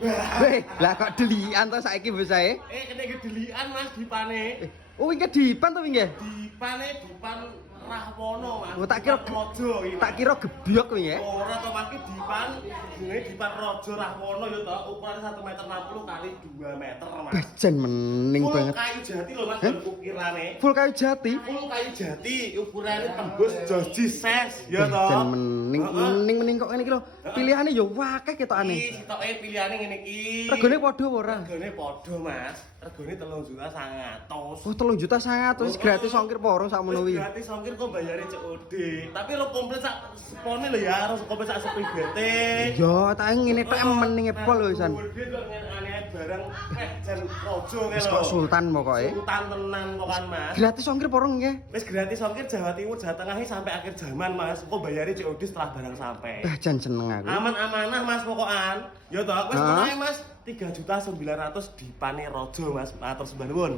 Weh, lah kok delian to saiki bos ae? Kene iki delikan Mas dipane. Oh iki dipan to nggih? Dipane dipan Rahwana Mas. Oh tak kira Raja iki. tak kira gebyok kuwi nggih. Ora to Mas iki dipan jenenge dipan Raja Rahwana ya to ukurane 1 meter 60 kali 2 meter Mas. Jan mening Full banget. kayu jati lho Mas ukirane. Full kayu jati. Full kayu jati ukurane tembus joji ses ya to. Jan mening kok ngene iki lho. Pilihane ya akeh ketokane. Iki sitoke pilihane ngene iki. Regane padha apa ora? Regane padha Mas. Regane 3.900.000. Oh 3.100.000 wis gratis ongkir poro sakmono kuwi. Gratis ongkir kok bayare COD. Tapi lo komplit sak spone lho ya, harus komplit sak seprigete. Yo tak ngene tok mening epol lho San. Gede kok aneh barang jan rojo Wis kok sultan pokoke. Sultan tenan pokokan Mas. Gratis ongkir poro nggih. Wis gratis ongkir Jawa Timur, Jawa Tengah sampai akhir zaman Mas. Kok bayare COD setelah barang sampai. Jan seneng aku. Aman amanah Mas pokokan. Yo toh wis pokoke Mas 3.900.000 dipane rojo Mas. Matur sembah nuwun.